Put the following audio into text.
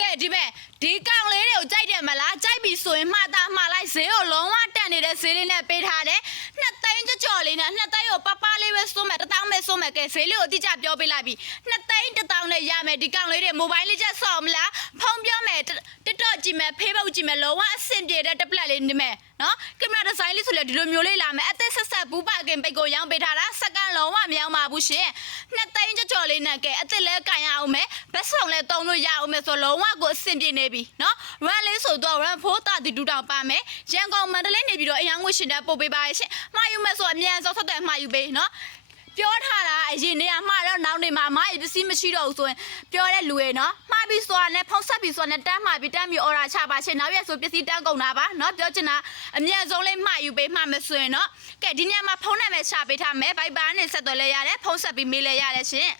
ကဲဒီမဲ့ဒီကောင်လေးတွေကိုကြိုက်တယ်မလားကြိုက်ပြီဆိုရင်မှားတာမှားလိုက်ဈေးကိုလုံးဝတက်နေတဲ့ဈေးလေးနဲ့ပေးထားတယ်2သိန်းကြော်လေးနဲ့2သိန်းကိုပပလေးပဲစိုးမယ်1000ပဲစိုးမယ်ကဲဈေးလေးကိုတိကျပြောပေးလိုက်ပြီ2သိန်း1000နဲ့ရမယ်ဒီကောင်လေးတွေမိုဘိုင်းလေးချက်ဆော့မလားဖုန်းပြောမယ် TikTok ကြည့်မယ် Facebook ကြည့်မယ်လုံးဝအဆင်ပြေတဲ့ tablet လေးနေမယ်နော်ကင်မရာဒီဇိုင်းလေးဆိုလေဒီလိုမျိုးလေးလာမယ်အသက်ဆက်ဆက်ဘူးပါကင်ပိတ်ကိုရောင်းပေးထားတာစကန်လုံးဝမရောင်းပါဘူးရှင်2သိန်းကြော်လေးနဲ့ကဲအသက်လဲကန်ရအောင်မယ်ဘက်ဆောင်လဲတုံးလို့ရအောင်မယ်ဆိုလုံးဝကိုအဆင်ပြေနေပြီနော် run လေးဆိုတော့ run 432တောင်ပါမယ်ရန်ကုန်မန္တလေးနေပြီးတော့အယောင်ငွေရှင်တဲ့ပို့ပေးပါရဲ့ရှင်မှာယူမယ်ဆိုအမြန်ဆုံးဆက်သွယ်မှာယူပေးနော်ပြောထားတာအရင်နေရာမှာတော့နောက်နေမှာမအပစ္စည်းမရှိတော့ဘူးဆိုရင်ပြောတဲ့လူတွေနော်မှားပြီးဆိုတာနဲ့ဖုံးဆက်ပြီးဆိုတာနဲ့တန်းမှာပြီးတန်းပြီးအော်ရာချပါရှင်နောက်ရက်ဆိုပစ္စည်းတန်းကုန်တာပါနော်ပြောချင်တာအမြန်ဆုံးလေးမှာယူပေးမှာမယ်ဆိုရင်နော်ကဲဒီညမှာဖုံးနဲ့ပဲချပေးထားမယ် Viber နဲ့ဆက်သွယ်လဲရတယ်ဖုံးဆက်ပြီးမေးလဲရတယ်ရှင်